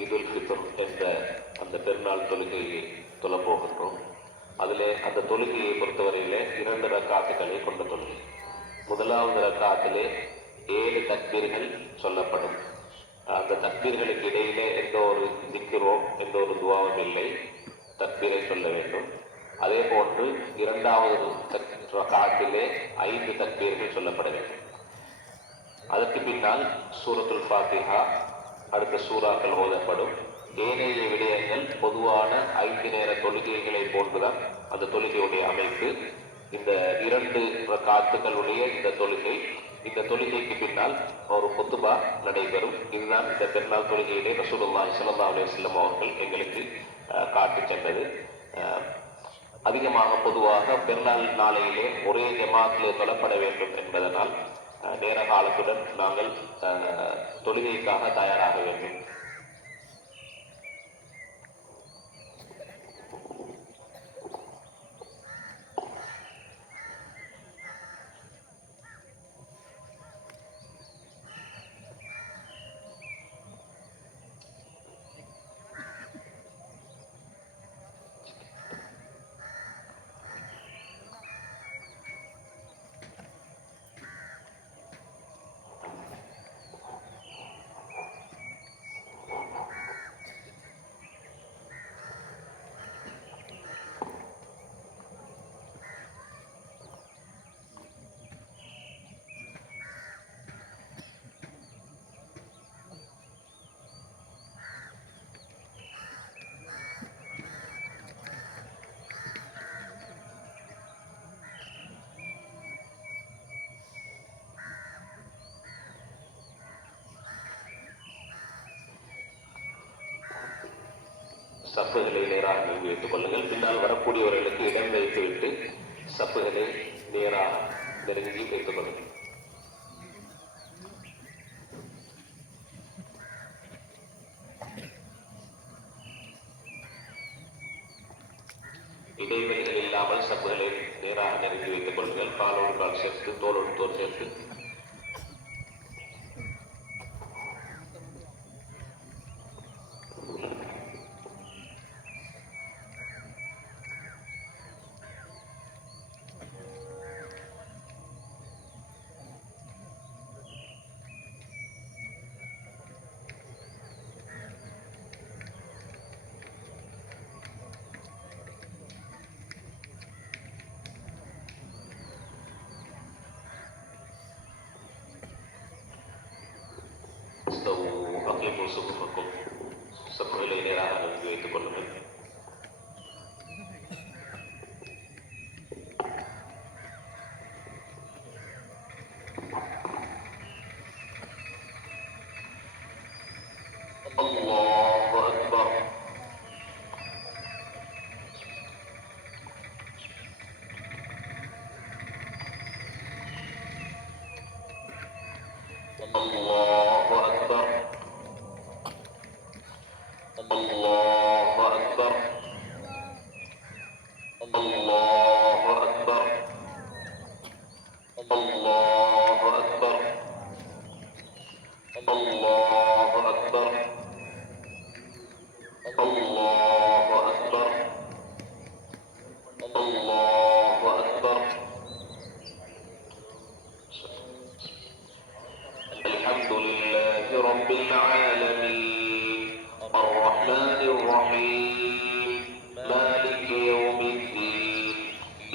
ஈதுல் ஃபித்ர் என்ற அந்த பெருநாள் தொழுகையை தொழப்போகின்றோம். அதிலே அந்த தொழுகையை பொறுத்தவரையிலே 2 ரக்காத்துக்களை கொண்ட தொழுகை. முதலாவது ரக்காத்திலே 7 தக்பீர்கள் சொல்லப்படும். அந்த தக்பீர்களுக்கு இடையிலே எந்த ஒரு திக்ரோ எந்த ஒரு துவாவும் இல்லை, தக்பீரை சொல்ல வேண்டும். அதே போன்று 2வது ரக்காத்திலே 5 தக்பீர்கள் சொல்லப்பட வேண்டும். அதற்கு பின்னால் சூரத்துல் ஃபாத்திஹா, அடுத்த சூறாக்கள் ஓதப்படும். ஏனைய விடயங்கள் பொதுவான 5 நேர தொழுகைகளை போன்றுதான் அந்த தொழுகையுடைய அமைப்பு. இந்த 2 ரக்காத்துகளுடைய இந்த தொழுகைக்கு பின்னால் ஒரு குத்துபா நடைபெறும். இதுதான் இந்த பெருநாள் தொழுகையிலே ரசூலுல்லாஹி ஸல்லல்லாஹு அலைஹி வஸல்லம் அவர்கள் எங்களுக்கு காட்டி சென்றது. அதிகமாக பொதுவாக பெருநாள் நாளையிலே ஒரே ஜமாத்திலே தொழப்பட வேண்டும் என்பதனால் நேர காலத்துடன் நாங்கள் தொழுகைக்காக தயாராக வேண்டும். சப்புகளை நேராக நெருங்கி வைத்துக் கொள்ளுங்கள். பின்னால் வரக்கூடியவர்களுக்கு இடம் வைத்துவிட்டு சப்புகளை நேராக நெருங்கி வைத்துக் கொள்ளுங்கள். இடைவெளிகள் இல்லாமல் சப்புகளை நேராக நெருங்கி வைத்துக் கொள்ளுங்கள். காலோடு கால் சேர்த்து, தோளோடு தோல் சேர்த்து. அகிலு சுபுக்கும் சப்புகளை நேராக நெருங்கி வைத்துக் கொள்ளுங்கள். அல்லாஹு அக்பர். அல்லாஹு அக்பர். الله أكبر. الله أكبر. الله أكبر. الله أكبر. الله أكبر. الله أكبر. الحمد لله رب العالمين الرحمن الرحيم مالك يوم الدين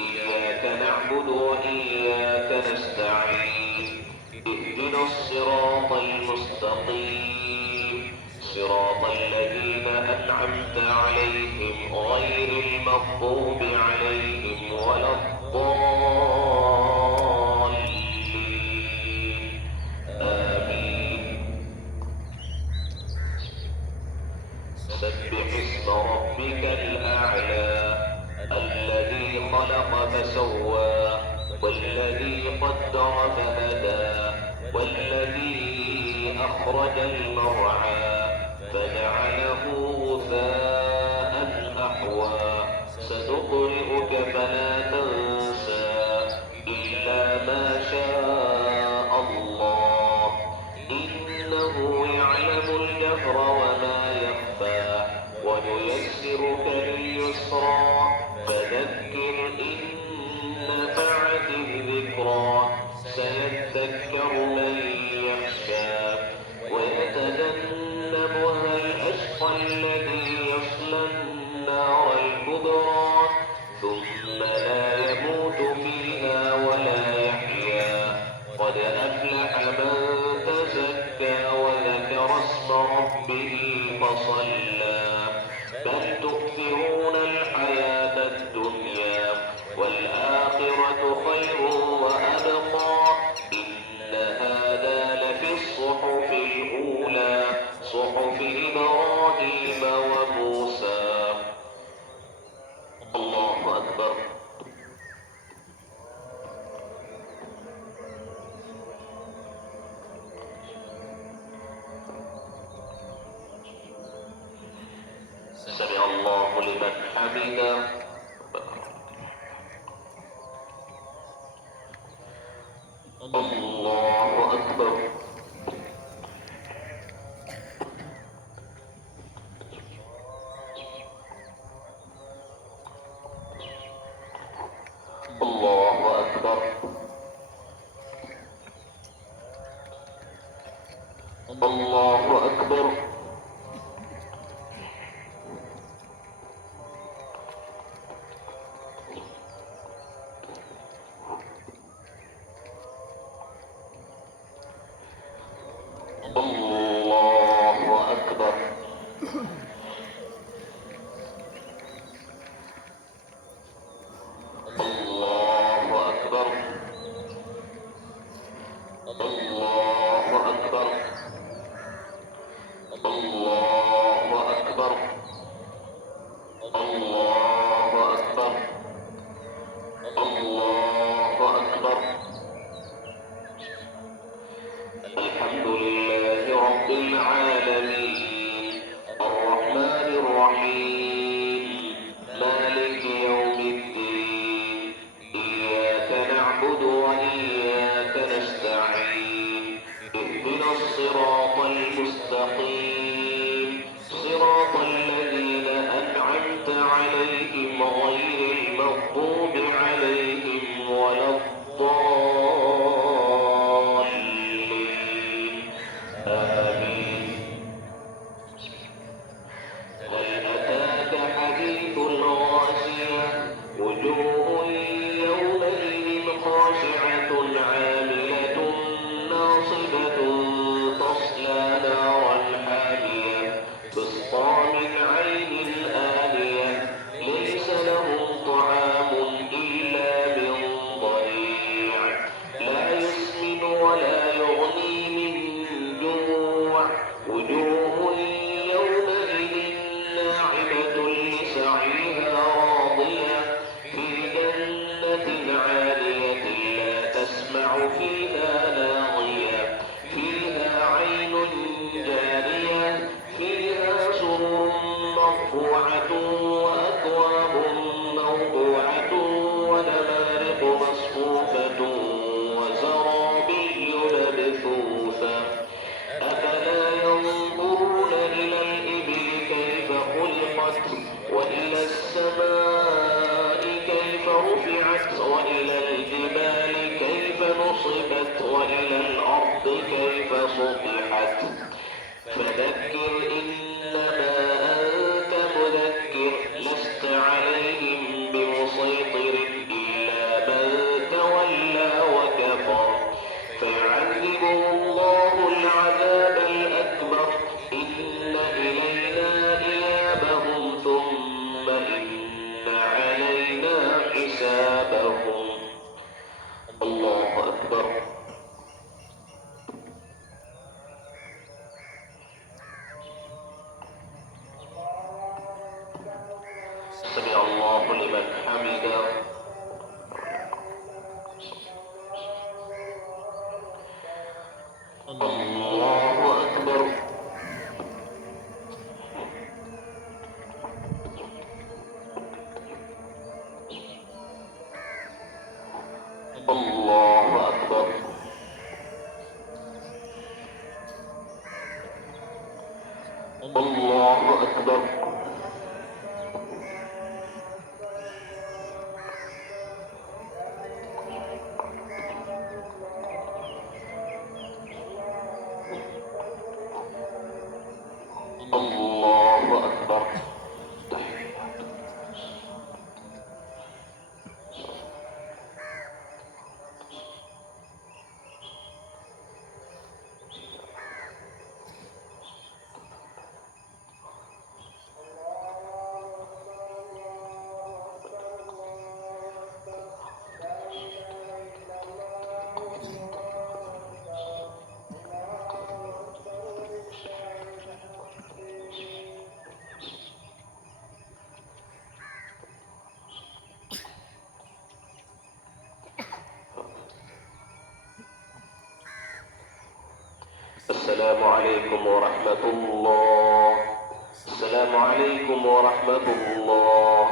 إياك نعبد وإياك نستعين اهدنا الصراط المستقيم صراط الذين أنعمت عليهم غير المغضوب عليهم ولا الضالين آمين. سبح اسم ربك الأعلى الذي خلق فسوى والذي قدر فهدى والذي أخرج المرعى فجعله غثاء أحوى سنقرئك فلا تنسى إلا ما شاء الله إنه يعلم الجهر وما فصلى بل تؤثرون الحياة الدنيا والآخرة خير وأبقى إن هذا لفي الصحف الأولى صحف إبراهيم وموسى. الله أكبر. سمع الله لمن حمده. الله أكبر. الله أكبر. الله أكبر. الله أكبر. الله أكبر. الله أكبر. الله أكبر. الله أكبر. الله أكبر. الحمد لله رب العالمين الرحمن الرحيم مالك يوم الدين إياك نعبد وإياك نستعين اهدنا الصراط المستقيم صراط الذين أنعمت عليهم غير المغضوب عليهم ولا الضالين. آمين. هل أتاك حديث الغاشية وجوه يومئذ خاشعة عاملة ناصبة تصلى نارا حامية تسقى من عين آنية ليس لهم طعام إلا من ضريع لا يسمن ولا يغني من جوع وجوه يومئذ ناعمة لسعيها راضية في جنة عالية لا تسمع فيها لاغية فيها عين جارية فيها سرر مرفوعة وأكواب موضوعة ونمارق مصفوفة وزرابي مبثوثة. أفلا ينظرون إلى الإبل كيف خلقت وإلى السماء كيف رفعت وإلى الجبال كيف نصبت وإلى الأرض كيف سطحت. فذكر إنما أنت مذكر لست عليهم بمسيطر إلا من تولى وكفر فيعذبه الله العذاب الأكبر إن إلينا إيابهم ثم إن علينا حسابهم. الله أكبر. سمع الله لمن حمده. الله أكبر. الله أكبر. الله أكبر. الله أكبر. عليكم ورحمة الله. السلام عليكم ورحمة الله.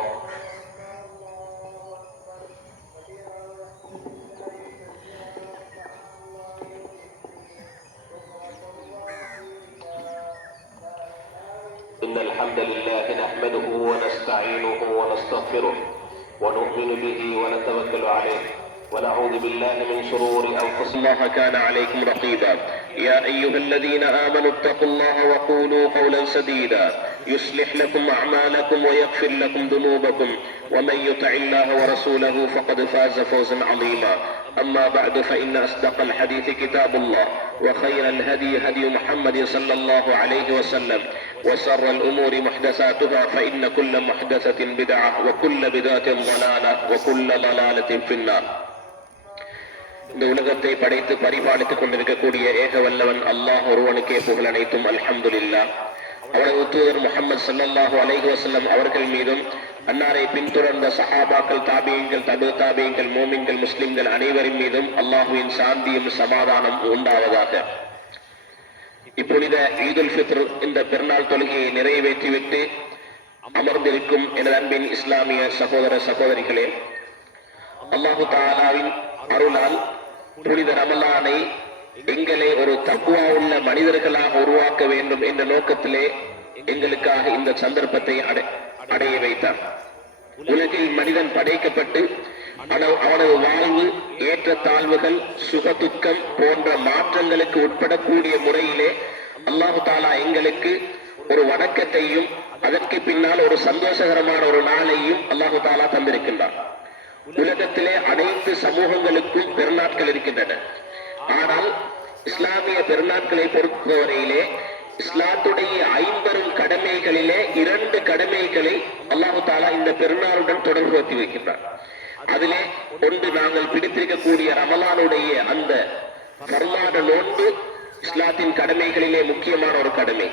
إن الحمد لله نحمده ونستعينه ونستغفره ونؤمن به ونتوكل عليه ونعوذ بالله من شرور أنفسنا. الله كان عليكم رقيبا. يا أيها الذين آمنوا اتقوا الله وقولوا قولا سديدا يصلح لكم أعمالكم ويغفر لكم ذنوبكم ومن يطع الله ورسوله فقد فاز فوزا عظيما. أما بعد فإن أصدق الحديث كتاب الله وخير الهدي هدي محمد صلى الله عليه وسلم وشر الأمور محدثاتها فإن كل محدثة بدعة وكل بدعة ضلالة وكل ضلالة في النار. இந்த உலகத்தை படைத்து பரிபாலித்துக் கொண்டிருக்கக்கூடிய ஏக வல்லவன் அல்லாஹ் ஒருவனுக்கே புகழ் அனைத்தும். அல்ஹம்துலில்லாஹ். அவரது தூதர் முஹம்மது ஸல்லல்லாஹு அலைஹி வஸல்லம் அவர்கள் மீதும் அன்னாரை பின்தொடர்ந்த சஹாபாக்கள், தாபியீன்கள், தபு தாபியீன்கள், மோமின்கள், முஸ்லிம்கள் அனைவரின் மீதும் அல்லாஹுவின் சாந்தியும் சமாதானம் உண்டாவதாக. இப்பொழுது ஈதுல் ஃபித்ர் இந்த பெருநாள் தொழுகையை நிறைவேற்றிவிட்டு அமர்ந்திருக்கும் எனது அன்பின் இஸ்லாமிய சகோதர சகோதரிகளே, அல்லாஹு தஆலாவின் அருளால் புனித ரமலானை எங்களை ஒரு தக்வா உள்ள மனிதர்களாக உருவாக்க வேண்டும் என்ற நோக்கத்திலே எங்களுக்காக இந்த சந்தர்ப்பத்தை அடைய வைத்தார். உலகில் மனிதன் படைக்கப்பட்டு அவனது வாழ்வு ஏற்ற தாழ்வுகள், சுகதுக்கம் போன்ற மாற்றங்களுக்கு உட்படக்கூடிய முறையிலே அல்லாஹு தஆலா எங்களுக்கு ஒரு வணக்கத்தையும் அதற்கு பின்னால் ஒரு சந்தோஷகரமான ஒரு நாளையும் அல்லாஹு தஆலா தந்திருக்கின்றார். உலகத்திலே அனைத்து சமூகங்களுக்கும் பெருநாட்கள் இருக்கின்றன. ஆனால் இஸ்லாமிய பெருநாட்களை பொறுத்தவரையிலே இஸ்லாத்துடைய 50 கடமைகளிலே 2 கடமைகளை அல்லாஹு தஆலா இந்த பெருநாளுடன் தொடர்புபடுத்தி வைக்கின்றார். அதிலே ஒன்று நாங்கள் பிடித்திருக்கக்கூடிய ரமலானுடைய அந்த ஃபர்லான நோன்பு இஸ்லாத்தின் கடமைகளிலே முக்கியமான ஒரு கடமை.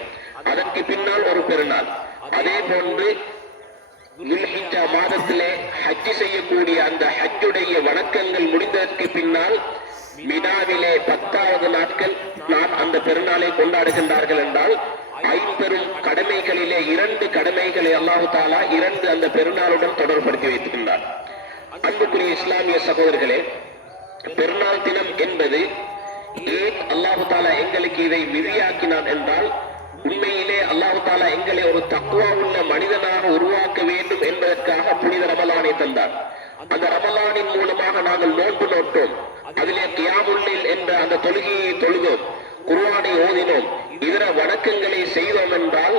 அதற்கு பின்னால் ஒரு பெருநாள். அதே போன்று துல்ஹிஜ்ஜா மாதத்திலே ஹஜ் செய்யக்கூடிய அந்த ஹஜ்ஜுடைய வணக்கங்கள் முடிந்ததற்கு பின்னால் மினாவிலே 10வது நாட்கள் அந்த பெருநாளை கொண்டாடுகின்றார்கள் என்றால் 50 கடமைகளிலே 2 கடமைகளை அல்லாஹு தஆலா 2 அந்த பெருநாளுடன் தொடர்படுத்தி வைத்திருக்கின்றார். அன்புக்குரிய இஸ்லாமிய சகோதரர்களே, பெருநாள் தினம் என்பது ஏன் அல்லாஹு தஆலா எங்களுக்கு இதை விதியாக்கினான் என்றால், உண்மையிலே அல்லாஹு தஆலா எங்களை ஒரு தக்வா உள்ள மனிதனாக உருவாக்க வேண்டும் என்பதற்காக புனித ரமலானை தந்தார். அந்த ரமலானின் மூலமாக நாங்கள் நோன்பு நோட்டோம், அதிலே கியாமுல் லைல் என்ற அந்த தொழுகையை தொழுதோம், குர்ஆனை ஓதினோம், இதர வணக்கங்களை செய்தோம் என்றால்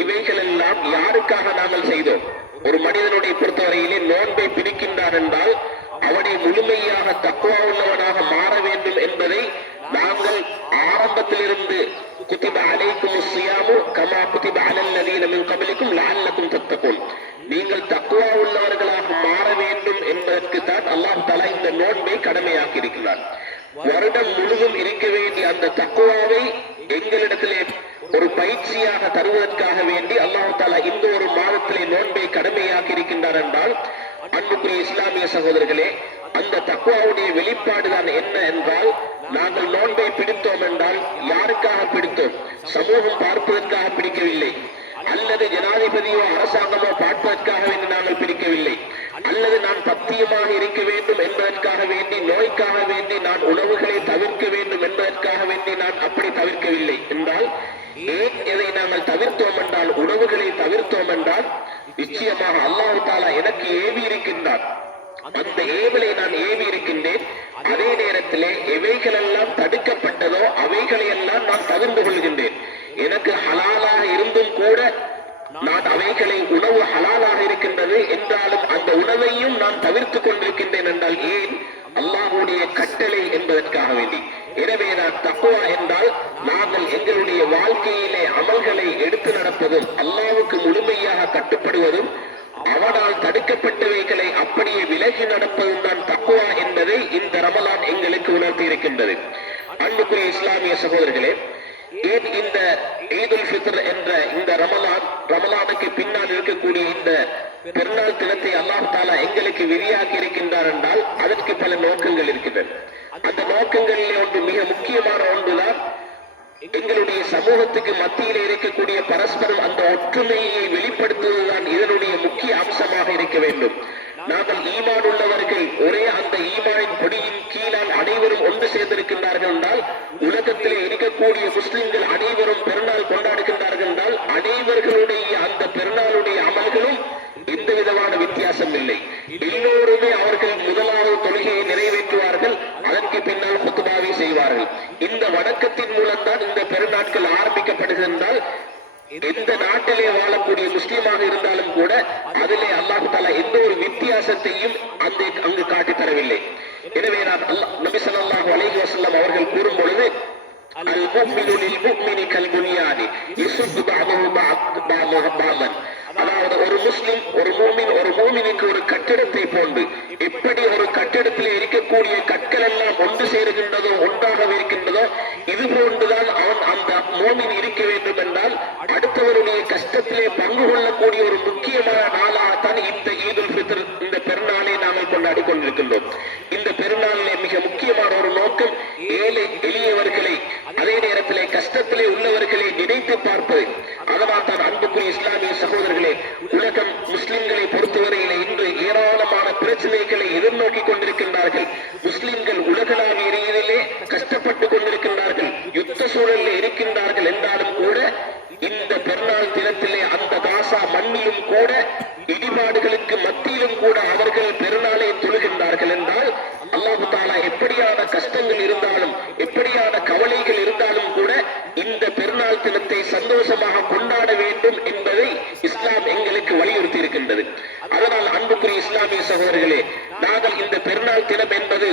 இவைகள் எல்லாம் யாருக்காக நாங்கள் செய்தோம்? ஒரு மனிதனுடைய பொறுத்தவரையிலே நோன்பை பிடிக்கின்றார் என்றால் அவனை முழுமையாக தக்வா உள்ளவனாக மாற வேண்டும் என்பதை நாங்கள் ஆரம்பத்திலிருந்து குத்திப அலைக்குமுஸ் ஸியாமு கமா குத்திப அலல் லதீன மின் கப்லிக்கும் லஅல்லக்கும் தத்தகூன், நீங்கள் தக்வா உள்ளவர்களாக மாற வேண்டும் என்பதற்கு தான் அல்லாஹ் தஆலா இந்த நோன்பை கடமையாக்கி இருக்கிறார். வருடம் முழுவதும் இருக்க வேண்டிய அந்த தக்வாவை எங்களிடத்திலே ஒரு பயிற்சியாக தருவதற்காக வேண்டி அல்லாஹ் தஆலா இந்த ஒரு மாதத்திலே நோன்பை கடமையாக்கி இருக்கின்றார் என்றால், அன்புக்குரிய இஸ்லாமிய சகோதரர்களே, அந்த தக்வாவுடைய வெளிப்பாடுதான் என்ன என்றால், நாங்கள் நோன்பை பிடித்தோம் என்றால் யாருக்காக பிடித்தோம்? சமூகம் பார்ப்பதற்காக பிடிக்கவில்லை, அல்லது ஜனாதிபதியோ அரசாங்கமோ பார்ப்பதற்காக வேண்டி நாங்கள் பிடிக்கவில்லை, அல்லது நான் பத்தியமாக இருக்க வேண்டும் என்பதற்காக வேண்டி, நோய்க்காக வேண்டி நான் உணவுகளை தவிர்க்க வேண்டும் என்பதற்காக வேண்டி நான் அப்படி தவிர்க்கவில்லை என்றால், ஏன் இதை நாங்கள் தவிர்த்தோம் என்றால், உணவுகளை தவிர்த்தோம் என்றால் நிச்சயமாக அல்லாஹ் தஆலா எனக்கு ஏவி இருக்கின்றார். அந்த ஏவலை நான் ஏவி இருக்கின்றேன். அதே நேரத்திலே எவைகள் எல்லாம் தடுக்கப்பட்டதோ அவைகளை எல்லாம் நான் தவிர்த்து கொள்கின்றேன். எனக்கு ஹலாலாக இருந்தும் கூட நான் அவைகளை உணவு ஹலாலாக இருக்கின்றது என்றாலும் அந்த உணவையும் நான் தவிர்த்து கொண்டிருக்கின்றேன் என்றால் ஏன்? அல்லாஹ்வுடைய கட்டளை என்பதற்காக வேண்டி. எனவே நான் தக்வா என்றால் நாங்கள் எங்களுடைய வாழ்க்கையிலே அமல்களை எடுத்து நடப்பதும் அல்லாஹ்வுக்கு முழுமையாக கட்டுப்படுவதும் அவனால் தடுக்கப்பட்டவைகளை அப்படியே விலகி நடப்பதும் தான் தக்வா என்பதை இந்த ரமலான் எங்களுக்கு உணர்த்தி இருக்கின்றது. அன்புக்குரிய இஸ்லாமிய சகோதரர்களே, ஏன் இந்த ஈதுல் ஃபித்ர் என்ற இந்த ரமலானுக்கு பின்னால் இருக்கக்கூடிய இந்த பெருநாள் தினத்தை அல்லாஹ் தஆலா எங்களுக்கு விதியாக்கி இருக்கின்றார் என்றால் அதற்கு பல நோக்கங்கள் இருக்கின்றன. அந்த நோக்கங்களில் ஒன்று மிக முக்கியமான ஒன்றுதான் எங்களுடைய சமூகத்துக்கு மத்தியில் இருக்கக்கூடிய பரஸ்பரம் அந்த ஒற்றுமையை வெளிப்படுத்துவதுதான் இதனுடைய முக்கிய அம்சமாக இருக்க வேண்டும். நாங்கள் ஈமான் உள்ளவர்கள் ஒரே அந்த ஈமானின் கொடியின் கீழால் அனைவரும் ஒன்று சேர்ந்திருக்கின்றார்கள் என்றால், உலகத்திலே இருக்கக்கூடிய முஸ்லிம்கள் அனைவரும் பெருநாள் கொண்டாடுகின்றார்கள் என்றால், அனைவர்களுடைய அந்த பெருநாளுடைய அமல்களும் எந்த விதமான வித்தியாசம் இல்லை. எல்லோருமே அவர்கள் முதலாவது தொழுகையை நிறைவேற்றுவார்கள், அதற்கு பின்னால் குத்துபாவை செய்வார்கள். இந்த வணக்கத்தின் மூலம்தான் இந்த பெருநாட்கள் ஆரம்பிக்கப்படுகின்றால், எந்த நாட்டிலே வாழக்கூடிய முஸ்லீமாக இருந்தாலும் கூட அதிலே அல்லாஹ் தஆலா எந்த ஒரு வித்தியாசத்தையும் அங்கு காட்டி தரவில்லை. எனவே நபி ஸல்லல்லாஹு அலைஹி வஸல்லம் அவர்கள் கூறும் பொழுது, அல் முஃமினு லில் முஃமினி கல் புன்யானி யசுத்து பஅதுஹு பஅதன், அதாவது ஒரு முஸ்லிம் ஒரு மூமினுக்கு ஒரு கட்டிடத்தை போன்று, எப்படி ஒரு கட்டிடத்திலே இருக்கக்கூடிய கற்கள் எல்லாம் ஒன்று சேருகின்றதோ ஒன்றாக இருக்கின்றதோ, இது போன்றுதான் அவன் அந்த மூமின் இருக்க வேண்டும் என்றால், அடுத்தவருடைய கஷ்டத்திலே பங்கு கொள்ளக்கூடிய ஒரு முக்கியமான நாளாகத்தான் இந்த ஈதுல் ஃபித்ர், இந்த பெருநாளை நாங்கள் கொண்டாடி கொண்டிருக்கின்றோம். இந்த பெருநாளிலே மிக முக்கியமான ஒரு நோக்கம் ஏழை எளியவர்களை, அதே நேரத்திலே கஷ்டத்திலே உள்ளவர்களை நினைத்து பார்ப்பது. அதனால் தான் அன்புக்குரிய இஸ்லாமிய சகோதரர்களே, உலகம் முஸ்லிம்களை பொறுத்தவரையிலே இன்று ஏராளமான பிரச்சனைகளை எதிர்நோக்கி கொண்டிருக்கின்றார்கள். முஸ்லிம்கள் உலகளாவிய ரீதியிலே கஷ்டப்பட்டுக் கொண்டிருக்கின்றார்கள், யுத்த சூழலில் இருக்கின்றார்கள் என்றாலும் கூட இந்த பெருநாள் தினத்திலே அந்த காசா மண்ணிலும் கூட இடிபாடுகளுக்கு மத்தியிலும் கூட அவர்கள் பெருநாளை தொழுகின்றார்கள் என்றால், அல்லாஹ் தஆலா எப்படியான கஷ்டங்கள் இருந்தாலும் எப்படியான கவலைகள் இருந்தாலும் கூட இந்த பெருநாள் தினத்தை சந்தோஷமாக கொண்டாட வேண்டும் என்பதை இஸ்லாம் எங்களுக்கு வலியுறுத்தி இருக்கின்றது. அதனால் அன்புக்குரிய இஸ்லாமிய சகோதரர்களே, நாங்கள் இந்த பெருநாள் தினம் என்பது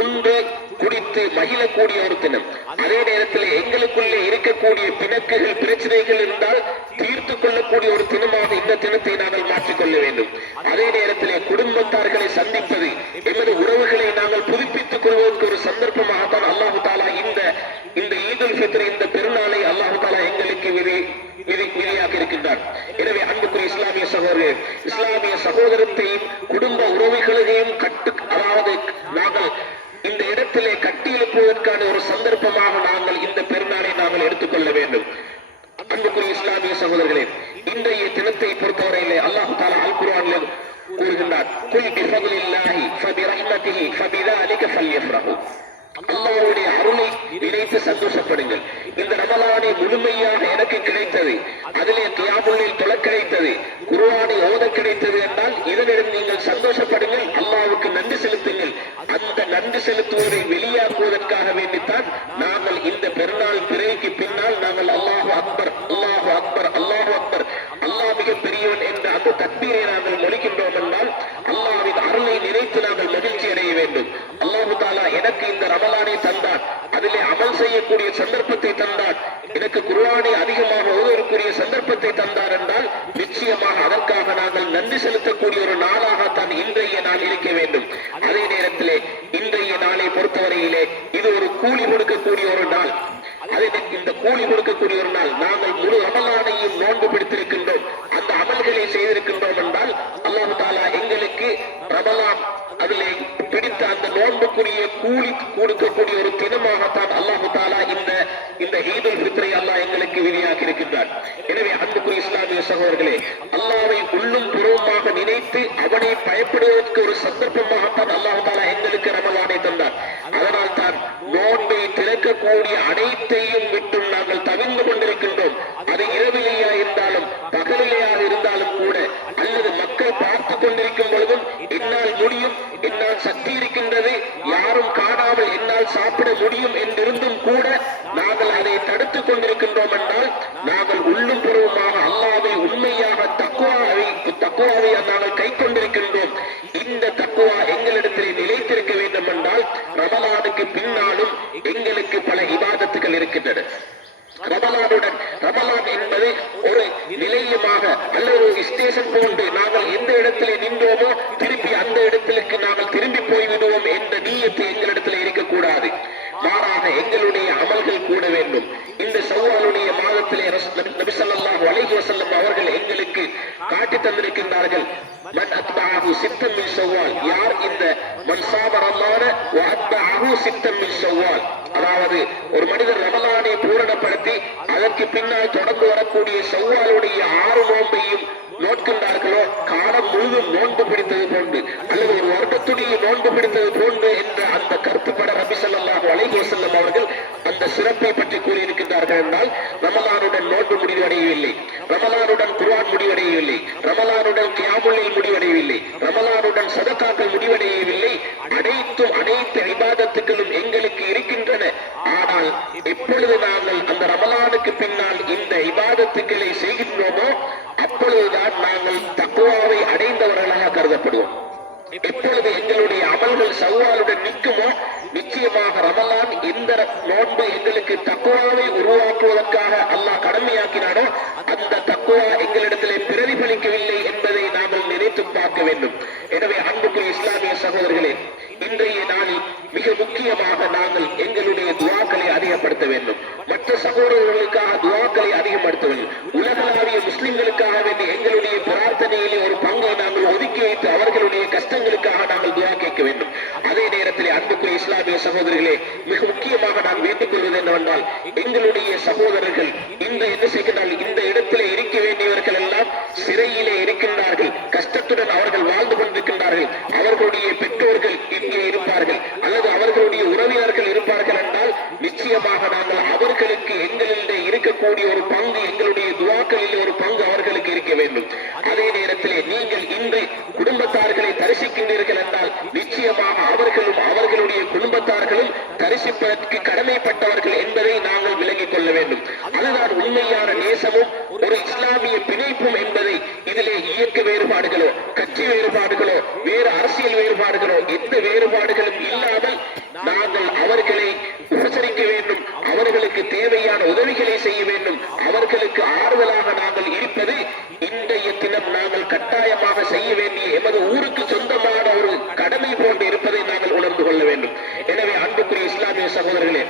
உண்டு குடித்து மகிழக்கூடிய ஒரு தினம். அதே நேரத்தில் எங்களுக்குள்ளே இருக்கக்கூடிய பிணக்குகள் பிரச்சனைகள் இருந்தால் தீர்த்து கொள்ளக்கூடிய ஒரு தினமாக இந்த தினத்தை நாங்கள் மாற்றிக்கொள்ள வேண்டும். அதே நேரத்திலே குடும்பத்தார்களை சந்திப்பது, எமது உறவுகளை நாங்கள் புதுப்பித்துக் கொள்வதற்கு ஒரு சந்தர்ப்பமாகத்தான் அல்லாஹு தஆலா இந்த ஈதுல் ஃபித்ர், இந்த பெருநாளை அல்லாஹு தஆலா எங்களுக்கு விதியாக இருக்கின்றார். எனவே அன்புக்குரிய இஸ்லாமிய சகோதரர்களே, இஸ்லாமிய சகோதரத்தையும் குடும்ப உறவுகளையும் அதாவது நாங்கள் இந்த இடத்திலே கட்டி எழுப்புவதற்கான ஒரு சந்தர்ப்பமாக நாங்கள் இந்த பெருநாளை நாங்கள் எடுத்துக்கொள்ள வேண்டும். அன்புக்குரிய இஸ்லாமிய சகோதரர்களே, இன்றைய தினத்தை பொறுத்தவரையிலே அல்லாஹ் தஆலா அல் குர்ஆனில் கூறுகின்றார், குல் பிஃபத்லில்லாஹி ஃபபிரஹ்மத்திஹி ஃபபிதாலிக ஃபல்யஃப்ரஹு, அல்லாஹ்வுடைய அருளை நினைத்து சந்தோஷப்படுங்கள். இந்த ரமலானை முழுமையாக எனக்கு கிடைத்தது, அதிலே கியாமுல்லைல் தொழ கிடைத்தது, குர்ஆனை ஓத கிடைத்தது என்றால் இதனிடம் நீங்கள் சந்தோஷப்படுங்கள், அல்லாஹ்வுக்கு நன்றி செலுத்துங்கள். அந்த நன்றி செலுத்துவதை வெளியாக்குவதற்காக வேண்டித்தான் நாங்கள் இந்த பெருநாள் பிறைக்கு பின்னால் நாங்கள் அல்லாஹு அக்பர் அல்லாஹு அக்பர் அல்லாஹு அக்பர் அல்லாஹ் மிக பெரியவன் என்ற அந்த தக்பீரை நாங்கள் மொழிகின்றோம் என்றால் அல்லாஹ்வின் அருளை நினைத்து நாங்கள் மகிழ்ச்சி அடைய வேண்டும். அல்லாஹு தஆலா எனக்கு இந்த ரமலானை தந்தார், அதிலே அமல் செய்யக்கூடிய சந்தர்ப்பத்தை தந்தார், எனக்கு குர்ஆனை அதிகமாக ஓதுவதற்குரிய சந்தர்ப்பத்தை தந்தார் என்றால் நிச்சயமாக அதற்காக நாங்கள் நன்றி செலுத்தக்கூடிய ஒரு நாளாகத்தான் இன்றைய நாள் இருக்க வேண்டும். அதே நேரத்திலே இன்றைய நாளை பொறுத்தவரையிலே இது ஒரு கூலி கொடுக்கக்கூடிய ஒரு நாள். இந்த கூலி கொடுக்கக்கூடிய ஒரு நாள், நாங்கள் முழு ரமலானையும் நோன்பு பிடித்திருக்கின்றோம், அந்த அமல்களை செய்திருக்கின்றோம் என்றால் அல்லாஹ் தஆலா எங்களுக்கு ரமலான் அதிலே பிடித்த அந்த நோன்புக்குரிய கூலி கொடுக்கக்கூடிய ஒரு தினமாகத்தான் அல்லாஹ் தஆலா இந்த ஈதுல் ஃபித்ரை அல்லாஹ் எங்களுக்கு விதியாக்கி இருக்கின்றார். எனவே அன்புக்குரிய இஸ்லாமிய சகோதரர்களே, அல்லாஹ்வை உள்ளும் புறமாக நினைத்து அவனை பயப்படுவதற்கு ஒரு சந்தர்ப்பமாகத்தான் அல்லாஹ் தஆலா எங்களுக்கு ரமலானை தந்தார். அதனால் தான் நோன்பை திறக்கக்கூடிய அனைத்தையும் விட்டு நாங்கள் தவிர்ந்து கொண்டிருக்கின்றோம். அது இரவிலேயா இருந்தாலும் பகலிலேயாக இருந்தாலும் கூட, அல்லது மக்கள் பார்த்து கொண்டிருக்கும் பொழுதும் என்னால் முடியும், என்னால் சக்தி இருக்கின்றது, யாரும் காணாமல் என்னால் சாப்பிட முடியும் என்றிருந்தும் கூட நாங்கள் அதை தடுத்துக் கொண்டிருக்கின்றோம் என்றால் நாங்கள் உள்ளும் புறவுமாக அல்லாஹ்வை உண்மையாக தக்வாவை நாங்கள் கை கொண்டிருக்கின்றோம். இந்த தக்வா எங்களிடத்திலே நிலைத்திருக்க வேண்டும் என்றால் ரமலானுக்கு பின்னாலும் எங்களுக்கு பல இபாதத்துகள் இருக்கின்றன. ரமலான் என்பது ஒரு நிலையமாக அல்லது ஒரு ஸ்டேஷன் போன்று நாங்கள் எந்த இடத்திலே நின்றோமோ திருப்பி அந்த இடத்திற்கு நாங்கள் திரும்பி போய்விடுவோம் என்ற நீயத்து எங்களிடத்தில் இருக்கக்கூடாது. மாறாக எங்களுடைய அமல்கள் கூட வேண்டும். இந்த ஷவ்வாலுடைய மாதத்திலே நபி ஸல்லல்லாஹு அலைஹி வஸல்லம் அவர்கள் அவர்கள் எங்களுக்கு காட்டி தந்திருக்கின்றார்கள். மன் அத்பஅஹு சித்தம் மின் ஷவ்வால், யார் இந்த மன் ஸாம ரமலான வ அத்பஅஹு சித்தம் மின் ஷவ்வால், அதாவது ஒரு மனிதர் ரமலானை பூரணப்படுத்தி அதற்கு பின்னால் தொடர்ந்து வரக்கூடிய ஷவ்வாலுடைய 6 நோன்பையும் நோட்கின்றார்களோ, காலம் முழுதும் நோன்பு பிடித்தது போன்று அல்லது ஒரு வருடத்துடைய நோன்பு பிடித்தது போன்று என்ற அந்த கருத்துப்பட நபி ஸல்லல்லாஹு அலைஹி வஸல்லம் அவர்கள் அந்த சிறப்பை பற்றி கூறியிருக்கின்றார்கள். என்றால் ரமலானுடன் நோன்பு முடிவடையவில்லை, ரமலானுடன் குர்ஆன் முடிவடையவில்லை, ரமலானுடன் கியாமுல் முடிவடையவில்லை, ரமலானுடன் சதகாக்கள் முடிவடையவில்லை. அனைத்து இபாதத்துகளும் எங்களுக்கு இருக்கின்றன. ஆனால் எப்பொழுது நாங்கள் அந்த ரமலானுக்கு பின்னால் இந்த இபாதத்துக்களை செய்கின்றோமோ அப்பொழுதுதான் நாங்கள் தக்வாவை அடைந்தவர்களாக கருதப்படுவோம். எப்பொழுது எங்களுடைய அமல்கள் ஷவ்வாலுடன் நிற்குமோ நிச்சயமாக ரமலான் எந்த நோன்பு எங்களுக்கு தக்வாவை உருவாக்குவதற்காக அல்லாஹ் கடமையாக்கினானோ அந்த தக்வா எங்களிடத்திலே பிரதிபலிக்கவில்லை என்பதை நாங்கள் நினைத்து பார்க்க வேண்டும். எனவே அன்புக்குரிய இஸ்லாமிய சகோதரர்களே, இன்றைய நாளில் மிக முக்கியமாக நாங்கள் எங்களுடைய துஆக்களை அதிகப்படுத்த வேண்டும். மற்ற சகோதரர்களுக்காக துஆக்களை அதிகப்படுத்த வேண்டும். உலகளாவிய முஸ்லிம்களுக்காக வேண்டி எங்களுடைய பிரார்த்தனையிலே ஒரு பங்கை நாங்கள் ஒதுக்கி வைத்து அவர்களுடைய கஷ்டங்களுக்காக நாங்கள் துஆ கேட்க வேண்டும். அதே நேரத்தில் அன்புக்குரிய இஸ்லாமிய சகோதரர்களே, மிக முக்கியமாக நான் வேண்டிக் கொள்வது என்னவென்றால், எங்களுடைய சகோதரர்கள் இந்த என்ன செய்கிறார்கள், இந்த இடத்திலே இருக்க வேண்டியவர்கள் எல்லாம் சிறையிலே இருக்கின்றார்கள், கஷ்டத்துடன் அவர்கள் வாழ்ந்து கொண்டிருக்கின்றார்கள். அவர்களுடைய பெற்றோர்கள் இங்கே இருப்பார்கள் அல்லது அவர்களுடைய உறவினர்கள் இருப்பார்கள் என்றால் நிச்சயமாக நாங்கள் அவர்களுக்கு எங்களிடையே இருக்கக்கூடிய ஒரு பங்கு, எங்களுடைய துஆக்களில் ஒரு பங்கு அவர்களுக்கு இருக்க வேண்டும். அதே நேரத்திலே நீங்கள் இன்று குடும்பத்தார்களை தரிசிக்கின்றீர்கள் என்றால் நிச்சயமாக அவர்களும் அவர்களுடைய குடும்பத்தார்களும் தரிசிப்பதற்கு கடமைப்பட்டவர்கள் என்பதை நாங்கள் விளங்கிக் கொள்ள வேண்டும். அதுதான் உண்மையான நேசமும் ஒரு இஸ்லாமிய பிணைப்பும் என்பதை இதிலே இயக்க வேறுபாடுகளோ, கட்சி வேறுபாடுகளோ, வேறு அரசியல் வேறுபாடுகளோ, எந்த வேறுபாடுகளும் இல்லாமல் நாங்கள் அவர்களை உபசரிக்க வேண்டும், அவர்களுக்கு தேவையான உதவிகளை செய்ய வேண்டும், அவர்களுக்கு ஆறுதலாக நாங்கள் இருப்பது இன்றைய தினம் நாங்கள் கட்டாயமாக செய்ய வேண்டிய எமது ஊருக்கு சொந்தமான ஒரு கடமை போன்று இருப்பதை நாங்கள் உணர்ந்து கொள்ள வேண்டும். எனவே அன்புக்குரிய இஸ்லாமிய சகோதரர்களே,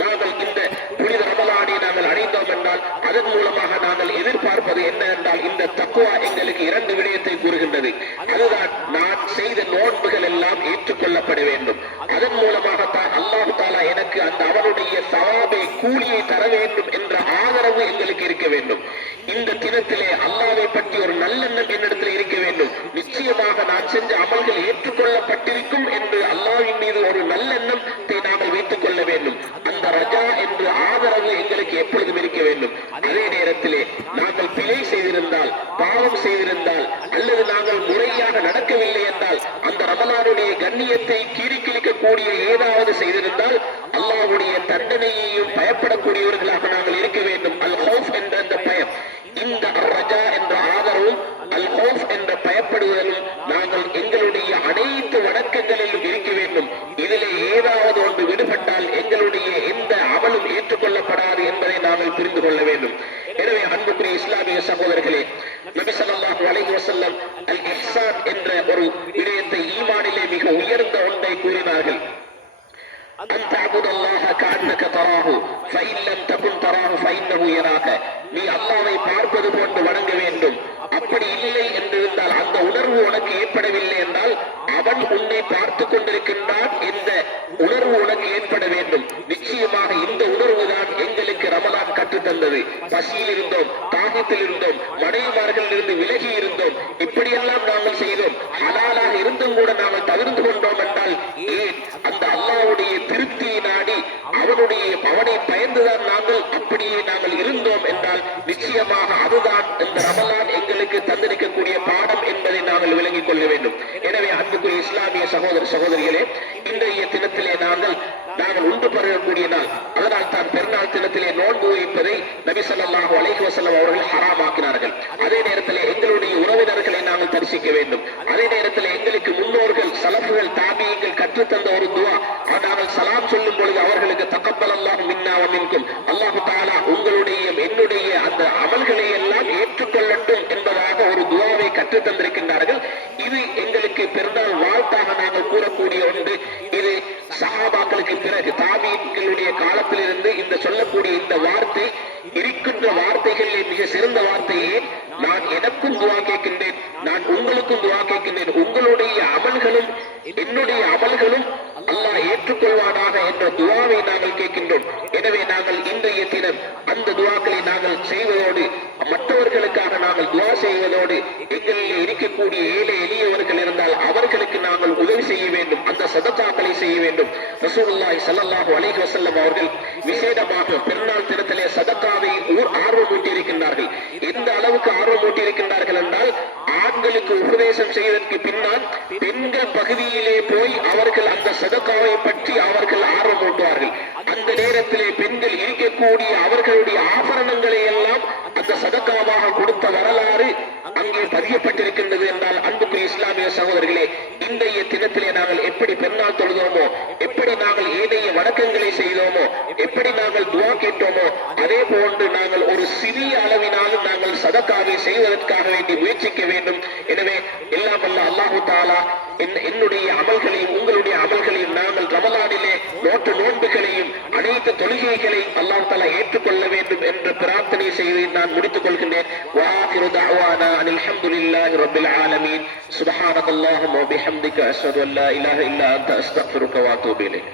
நாங்கள் இந்த புனித ரமலானை நாங்கள் அடைந்தோம் என்றால் அதன் மூலமாக நாங்கள் எதிர்பார்ப்பது என்ன என்றால், இந்த தக்வா எங்களுக்கு 2 விடயத்தை கூறுகின்றது. அதுதான், நான் செய்த நோன்புகள் எல்லாம் ஏற்றுக்கொள்ளப்பட வேண்டும். அதன் மூலமாகத்தான் அல்லாஹ் தஆலா எனக்கு அந்த அவனுடைய சவாபை கூலியை தர வேண்டும் என்ற ஆதரவு எங்களுக்கு இருக்க வேண்டும். இந்த தினத்திலே அல்லாஹ்வை பற்றி ஒரு நல்லெண்ணம் என்னிடத்தில் இருக்க வேண்டும். நிச்சயமாக நான் செஞ்ச அமல்கள் ஏற்றுக்கொள்ளப்பட்டிருக்கும் என்று அல்லாஹ்வின் மீது ஒரு நல்லெண்ணத்தை நாங்கள் வைத்துக் கொள்ள வேண்டும். அந்த ரஜா என்று ஆதரவு எங்களுக்கு எப்பொழுதும் இருக்க வேண்டும். அதே நேரத்திலே நாங்கள் பிழை செய்திருந்தால், பாவம் செய்திருந்தால் அல்லது நாங்கள் முறையாக நடக்கவில்லை என்றால், அந்த ரமலானுடைய கண்ணியத்தை கீறிக்கிழிக்கக்கூடிய ஏதாவது செய்திருந்தால் அல்லாஹ்வுடைய தண்டனையையும் பயப்படக்கூடியவர்களாக நாங்கள் இருக்க வேண்டும். அல் ஹௌஃப் என்ற அந்த பயம், இந்த ரஜா என்ற ஆதரவும் அல் ஹௌஃப் என்ற பயப்படுவதும் நாங்கள் எங்களுடைய அனைத்து வணக்கங்களிலும் இருக்க வேண்டும். இதிலே ஏதாவது ஒன்று விடுபட்டால் எங்களுடைய எந்த அமலும் ஏற்றுக்கொள்ளப்படாது என்பதை நாங்கள் புரிந்து கொள்ள வேண்டும். எனவே அன்புக்குரிய இஸ்லாமிய சகோதரர்களே, நபி ஸல்லல்லாஹு அலைஹி வஸல்லம் அல் இஹ்சான் என்ற ஒரு விடயத்தை ஈமானிலே மிக உயர்ந்த ஒன்றை கூறினார்கள். أن تعبد الله كأنك تراه فإن لم تكن تراه فإنه يراك. நீ அல்லாஹ்வை பார்ப்பது போன்று வணங்க வேண்டும். அப்படி இல்லை என்றிருந்தால், அந்த உணர்வு உனக்கு ஏற்படவில்லை என்றால் அவன் உன்னை பார்த்து கொண்டிருக்கின்றான் என்ற உணர்வு உனக்கு ஏற்பட வேண்டும். நிச்சயமாக இந்த உணர்வு தான் எங்களுக்கு ரமலான் கற்றுத்தந்தது. பசியில் இருந்தோம், தாகத்தில் இருந்தோம், மனைவிமார்கள் இருந்து விலகி இருந்தோம், இப்படியெல்லாம் நாங்கள் செய்தோம். ஹலாலாக இருந்தும் கூட நாங்கள் தவிர்த்து கொண்டோம் என்றால் ஏன்? அந்த அல்லாஹ்வுடைய திருப்தியை நாடி அவனை பயந்துதான் நாங்கள் அப்படியே நாங்கள் இருந்தோம் என்றால் நிச்சயமாக அதுதான் இந்த ரமலான் எங்களுக்கு தந்திருக்கக்கூடிய பாடம் என்பதை நாங்கள் விளங்கிக் கொள்ள வேண்டும். எனவே அன்புக்குரிய இஸ்லாமிய சகோதர சகோதரிகளே, இன்றைய தினத்திலே நாங்கள் உண்டு பருகக்கூடிய நாள். அதனால் தான் பெருநாள் தினத்திலே நோன்பு வைப்பதை நபி ஸல்லல்லாஹு அலைஹி வஸல்லம் அவர்கள் ஹராமாக்கினார்கள். அதே நேரத்திலே எங்களுடைய உறவினர்களை நாங்கள் தரிசிக்க வேண்டும். அதே நேரத்தில் எங்களுக்கு முன்னோர்கள், சலஃபுகள், தாபியீன்கள் கற்றுத்தந்த ஒரு துஆ, நாங்கள் சலாம் சொல்லும் பொழுது அவர்களுக்கு தக்கப்பலல்லாஹு மின்னா வ மின்கும், அல்லாஹ் தஆலா உங்களுடைய என்னுடைய அந்த அமல்களை எல்லாம் ஏற்றுக்கொள்ளட்டும் என்பதாக ஒரு துஆவை கற்றுத் தந்திருக்கின்றார்கள். இது எங்களுக்கு பெருநாள் வாழ்த்தாக நாங்கள் கூறக்கூடிய ஒன்று. இது சஹாபாக்களுக்கு பிறகு தாபீன்களுடைய காலத்திலிருந்து இந்த சொல்லக்கூடிய இந்த வார்த்தை இருக்கின்ற வார்த்தைகளிலே மிக சிறந்த வார்த்தையே நான் எனக்கும் துவா கேட்கின்றேன், நான் உங்களுக்கும் துவா கேட்கின்றேன். உங்களுடைய அமல்களும் என்னுடைய அமல்களும் அல்லாஹ் ஏற்றுக்கொள்வானாக என்ற துவாவை நாங்கள் கேட்கின்றோம். எனவே நாங்கள் இன்றைய தினம் அந்த துவாக்களை நாங்கள் செய்வதோடு, மற்றவர்களுக்காக நாங்கள் துவா செய்வதோடு, எங்களில் இருக்கக்கூடிய ஏழை எளியவர்கள் இருந்தால் அவர்களுக்கு நாங்கள் உதவி செய்ய வேண்டும், அந்த சதகாக்களை செய்ய வேண்டும். ரசூலுல்லாஹி ஸல்லல்லாஹு அலைஹி வஸல்லம் அவர்கள் விசேடமாக பெருநாள் தினத்திலே சதகாவை ஆர்வம் ஊட்டியிருக்கின்றார்கள். எந்த அளவுக்கு ஆர்வம் ஊட்டியிருக்கின்றார்கள் என்றால், ஆண்களுக்கு உபதேசம் செய்வதற்கு பின்னால் பெண்கள் பகுதியிலே போய் அவர்கள் அந்த சதகாவை பற்றி அவர்கள் ஆர்வம் ஊட்டுவார்கள். அந்த நேரத்திலே பெண்கள் இருக்கக்கூடிய அவர்களுடைய ஆபரணங்களை எல்லாம் அந்த சதகாவாக கொடுத்த வரலாறு அங்கே பதியப்பட்டிருக்கின்றது என்றால், அன்புக்கு இஸ்லாமிய சகோதரர்களே, இன்றைய தினத்திலே நாங்கள் எப்படி பெருநாள் தொழுதோமோ, எப்படி நாங்கள் ஏனைய வணக்கங்களை செய்தோமோ, எப்படி நாங்கள் துவா கேட்டோமோ, அதே போன்று நாங்கள் ஒரு சிறிய அளவினாலும் நாங்கள் சதகாவை செய்வதற்காக வேண்டி முயற்சிக்க வேண்டும். எனவே எல்லாம் வல்ல அல்லாஹு தஆலா என்னுடைய அமல்களையும் உங்களுடைய அமல்களையும் நாங்கள் ரமலானிலே நோட்டு நோன்புகளையும் அனைத்து தொழுகைகளையும் அல்லாஹ் தஆலா ஏற்றுக்கொள்ள வேண்டும் என்ற பிரார்த்தனை செய்து நான் முடித்துக் கொள்கின்றேன். வாஹிரு தஅவானா அல்ஹம்துலில்லாஹி ரப்பில் ஆலமீன். சுப்ஹானல்லாஹி வ பிஹம்திக அஷ்ஹது அன் லா இலாஹா இல்லா அன்த அஸ்தக்ஃபிருக வ அத்தூபு இலைக்.